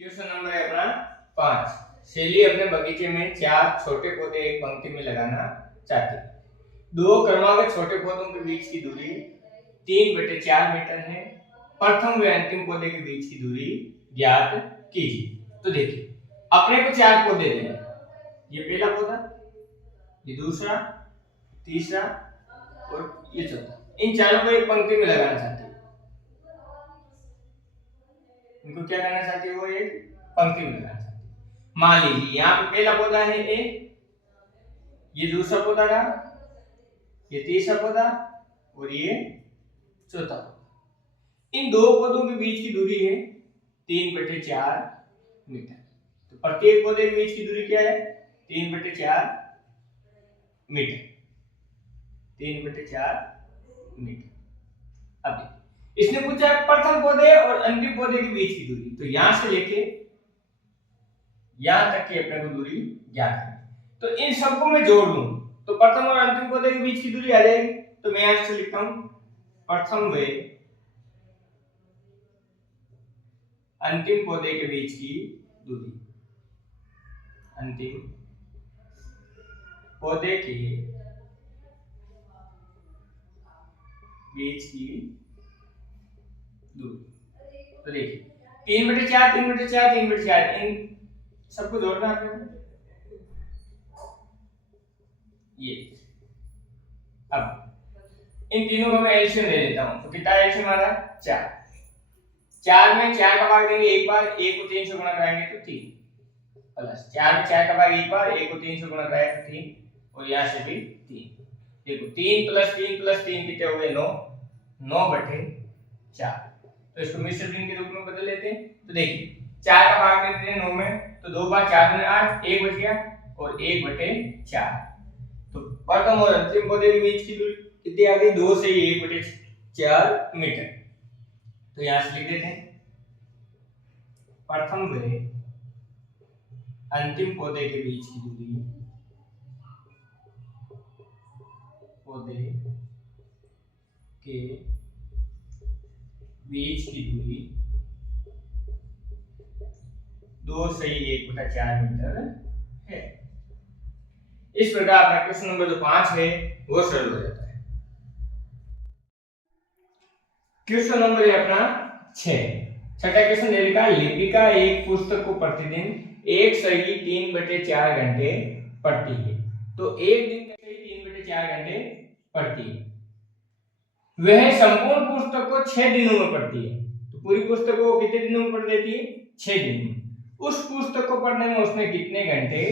Question number है अपना 5। शैली अपने बगीचे में 4 छोटे पौधे एक पंक्ति में लगाना चाहती है। दो क्रमागत छोटे पौधों के बीच की दूरी 3/4 मीटर है। प्रथम व अंतिम पौधे के बीच की दूरी ज्ञात कीजिए। तो देखिए, अपने को 4 पौधे देने, ये पहला पौधा, ये दूसरा, तीसरा और ये चौथा। इन चारों को एक पंक्ति में लगाना चाहती है। इनको क्या करना चाहती है? वो एक पंक्ति में लगाना चाहती है। मान लीजिए यहाँ पे पहला पौधा है ए, ये दूसरा पौधा रहा, ये तीसरा पौधा और ये चौथा पौधा। इन दो पौधों के बीच की दूरी है 3/4 मीटर। तो प्रत्येक पौधे के बीच की दूरी क्या है? 3/4 मीटर। 3/4 मीटर। अब देखिए, इसने पूछा है प्रथम पौधे और अंतिम पौधे के बीच की दूरी। तो यहां से लेके यहां तक की अपने को दूरी ज्ञात करनी। तो इन सबको मैं जोड़ लूं तो प्रथम और अंतिम पौधे के बीच की दूरी आ जाएगी। तो मैं यहां से लिखता हूं प्रथम व अंतिम पौधे के बीच की दूरी। अंतिम पौधे के बीच की दूरी। तो देखिए 3/4 3/4 3/4, इन सबको जोड़ना है आपको। ये अब इन तीनों का मैं एलसीएम ले लेता हूं। तो कितना एलसीएम आ रहा है? 4। 4 में 4 का भाग देंगे एक बार, 1 को 3 से गुणा कराएंगे तो 3, प्लस 4 में 4 का भाग एक बार, 1 को 3 से गुणा कराएंगे तो 3, और यहां से भी 3। देखो 3 + 3 + 3 कितने हो गए? 9। 9/4। तो इसको मिश्र भिन्न के रूप में बदल लेते हैं। तो देखिए 4 का भाग देते हैं 9 में, तो 2 बार 4 में 8, 1 बच गया और 1/4। तो प्रथम और अंतिम पौधे के बीच की दूरी कितनी आ गई? 2 से 1/4 मीटर। तो यहां से लिख देते हैं प्रथम व अंतिम पौधे के बीच की दूरी, पौधे के बीच की दूरी 2 से 1/4 मीटर है। इस प्रकार अपना क्वेश्चन नंबर जो 5 है वो सरल हो जाता है। क्वेश्चन नंबर है अपना 6। छठा क्वेश्चन दे रखा है, लिपिका एक पुस्तक को प्रतिदिन 1/3/4 घंटे पढ़ती है। तो एक दिन का 3/4 घंटे पढ़ती है। वह संपूर्ण पुस्तक को 6 दिनों में पढ़ती है। तो पूरी पुस्तक को कितने दिनों में पढ़ लेती है? 6 दिन में। उस पुस्तक को पढ़ने में उसने कितने घंटे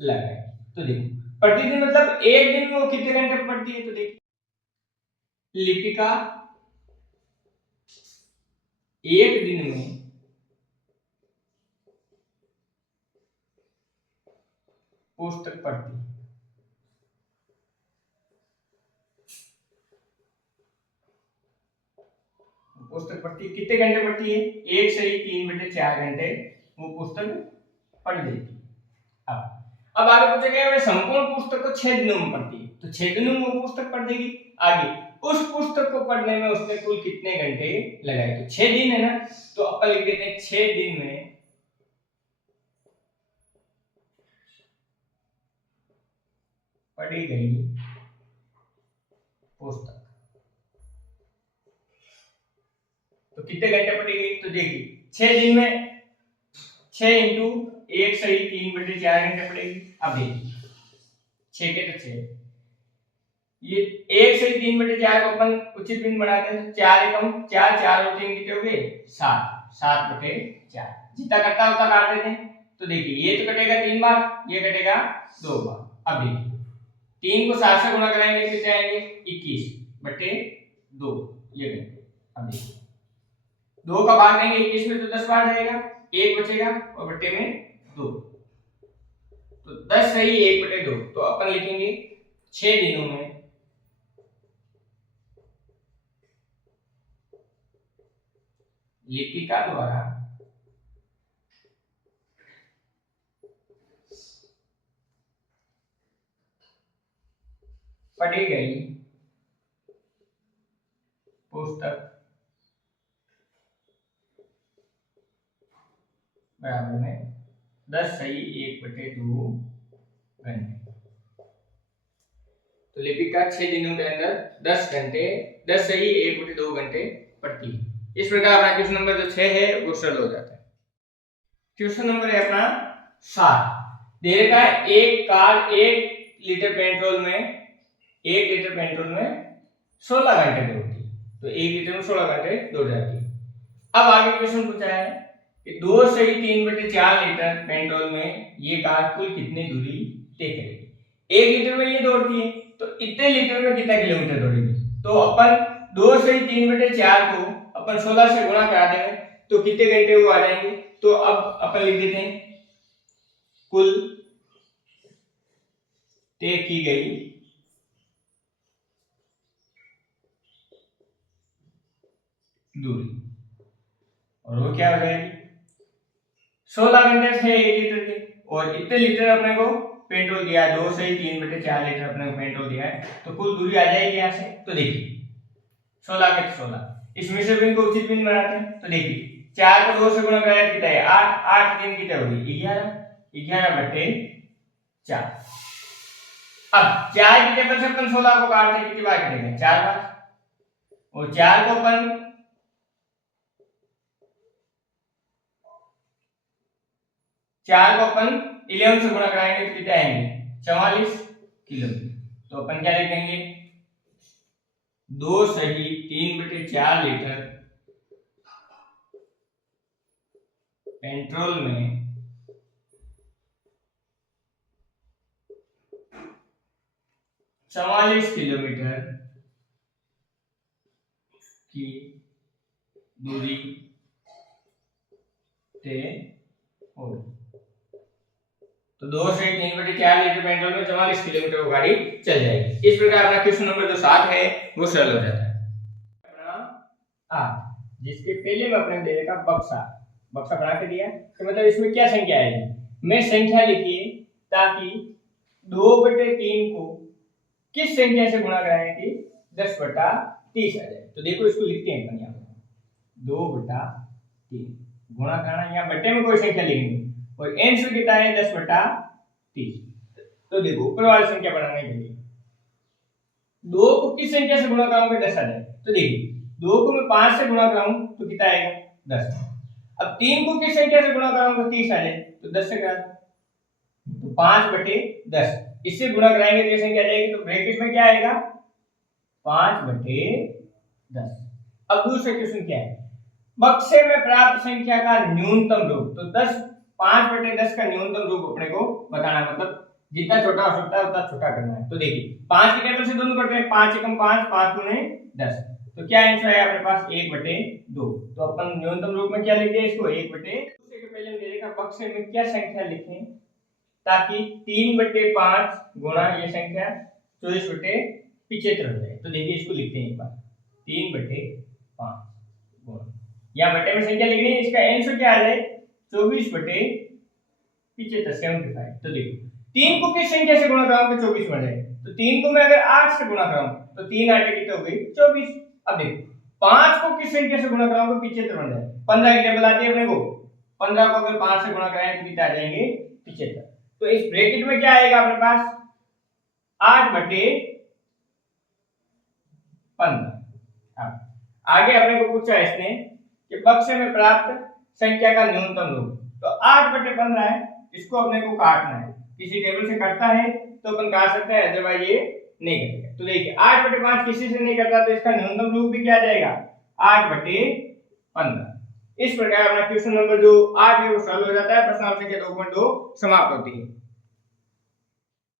लगाए? तो देखो प्रतिदिन मतलब एक दिन में वो कितने घंटे पढ़ती है। तो देखिए लिपिका एक दिन में पुस्तक पढ़ती है। पुस्तक पढ़ती कितने घंटे पढ़ती है? 1/3/4 घंटे वो पुस्तक पढ़ लेती है। अब आगे पूछा गया है संपूर्ण पुस्तक को 6 दिनों में पढ़ती है। तो 6 दिनों में वो पुस्तक पढ़ देगी। आगे उस पुस्तक को पढ़ने में उसने कुल कितने घंटे लगाए? तो 6 दिन है ना, तो अपन लिख देते हैं 6 दिन में पढ़ी गई पुस्तक। तो कितने घंटे पढ़ी गई? तो देखिए 6 दिन में 6 इंटू 1/3/4 घंटे पड़ेगी। अब देखिए 6 के तो 6, ये 1/3/4 को अपन उचित भिन्न बनाते हैं। तो 4 एकम 4, 4 और 3 कितने हो गए? 7, 7/4। जितना कटता उतना काट देते हैं। तो देखिए ये तो कटेगा 3 बार, ये कटेगा 2 बार। अब देखिए 3 को 7 से गुणा कराएंगे कितने आएंगे? 21/2 ये घंटे। अब देखिए 2 का भाग देंगे 21 में तो 10 बार जाएगा, 1 बचेगा और बट्टे में 2। तो 10 सही 1/2। तो अपन लिखेंगे 6 दिनों में लिपिका द्वारा पढ़ी गई पुस्तक बराबर में 10 सही 1/2 घंटे। तो लिपिका 6 दिनों के अंदर 10 घंटे 10 सही 1/2 घंटे पढ़ती है। इस प्रकार अपना क्वेश्चन नंबर जो 6 है वो सरल हो जाता है। क्वेश्चन नंबर है अपना 7। दे रखा है एक कार 1 लीटर पेट्रोल में 16 घंटे दौड़ती है। तो 1 लीटर में 16 घंटे दौड़ जाती है। अब आगे क्वेश्चन पूछा है कि 2 सही 3/4 लीटर पेट्रोल में ये कार कुल कितनी दूरी तय करेगी। 1 लीटर में ये दौड़ती है तो इतने लीटर में कितना किलोमीटर दौड़ेगी। तो अपन 2 सही 3/4 को अपन 16 से गुणा करा देंगे तो कितने घंटे वो आ जाएंगे। तो अब अपन लिख देते हैं कुल तय की गई दूरी, और वो क्या हो जाएगी 16 घंटे थे 1 लीटर के, और इतने लीटर अपने को पेट्रोल दिया है 2 सही 3/4 लीटर अपने को पेट्रोल दिया है। तो कुल दूरी आ जाएगी यहाँ से। तो देखिए 16 के 16 इसमें से बिन को उचित बिन बनाते हैं। तो देखिए 4 को 2 से गुणा कराया कितना है 8 8 दिन कितना होगी 11 11/4। अब 4 की टेबल से अपन 16 को काटते हैं कितनी बार कटेंगे 4 बार, और 4 को अपन 11 से गुणा कराएंगे तो कितना आएंगे 44 किलोमीटर। तो अपन क्या लिखेंगे 2 सही 3/4 लीटर पेट्रोल में 44 किलोमीटर की दूरी तय होगी। तो 2 से 3/4 लीटर पेट्रोल में 44 किलोमीटर वो गाड़ी चल जाएगी। इस प्रकार अपना क्वेश्चन नंबर जो 7 है वो सरल हो जाता है। अपना 8 जिसके पहले में अपने दे रखा बक्सा बना के दिया तो मतलब इसमें क्या संख्या आएगी। मैं संख्या लिखिए ताकि 2/3 को किस संख्या से गुणा कराएं कि 10/30 आ जाए। तो देखो इसको लिखते हैं अपन यहाँ 2/3 गुणा करना, यहाँ बट्टे में कोई संख्या लिखेंगे और एन से कितना है 10/30। तो देखो ऊपर वाली संख्या बनाने के लिए 2 को किस संख्या से गुणा कराऊंगा 10 आ जाए। तो देखिए 2 को मैं 5 से गुणा कराऊं तो कितना आएगा 10। अब 3 को किस संख्या से गुणा कराऊंगा 30 आ जाए। तो 10 से करा तो 5/10 इससे गुणा कराएंगे तो ये संख्या आ जाएगी। तो ब्रैकेट में क्या आएगा 5/10। अब दूसरा क्वेश्चन क्या है बक्से में प्राप्त संख्या का न्यूनतम रूप। तो 5/10 का न्यूनतम रूप अपने को बताना है, मतलब जितना छोटा हो सकता है उतना छोटा करना है। तो देखिए 5 की टेबल से दोनों करते हैं 5 एकम 5 5 दूने 10। तो क्या आंसर है अपने पास 1/2। तो अपन न्यूनतम रूप में क्या लिख दिया इसको 1/2। दूसरे के पहले हम देखा बक्से में क्या संख्या लिखें ताकि 3/5 गुणा ये संख्या 24/75 हो जाए। तो देखिए इसको लिखते हैं एक बार 3/5 गुणा या बट्टे में संख्या लिखनी है, इसका आंसर क्या आ जाए 24/75 75। तो देखो 3 को किस संख्या से गुणा कराऊं तो 24 बन जाए। तो 3 को मैं अगर 8 से गुणा कराऊं तो 3 8 कितनी हो गई 24। अब देखो 5 को किस संख्या से गुणा कराऊं तो 75 बन जाए। 15 की टेबल आती है अपने को, 15 को अगर 5 से गुणा कराएं तो कितना आ जाएंगे 75। तो इस ब्रैकेट में क्या आएगा अपने पास 8/15। आगे अपने को पूछा इसने कि बक्से में प्राप्त संख्या का न्यूनतम रूप। तो 8/15 है, इसको अपने को काटना है। किसी टेबल से कटता है तो अपन काट सकते हैं, अदरवाइज ये नहीं कटेगा। तो देखिए 8/5 किसी से नहीं कटता तो इसका न्यूनतम रूप भी क्या आ जाएगा 8/15। इस प्रकार अपना क्वेश्चन नंबर जो 8 है वो सॉल्व हो जाता है। प्रश्न संख्या 2.2 समाप्त होती है।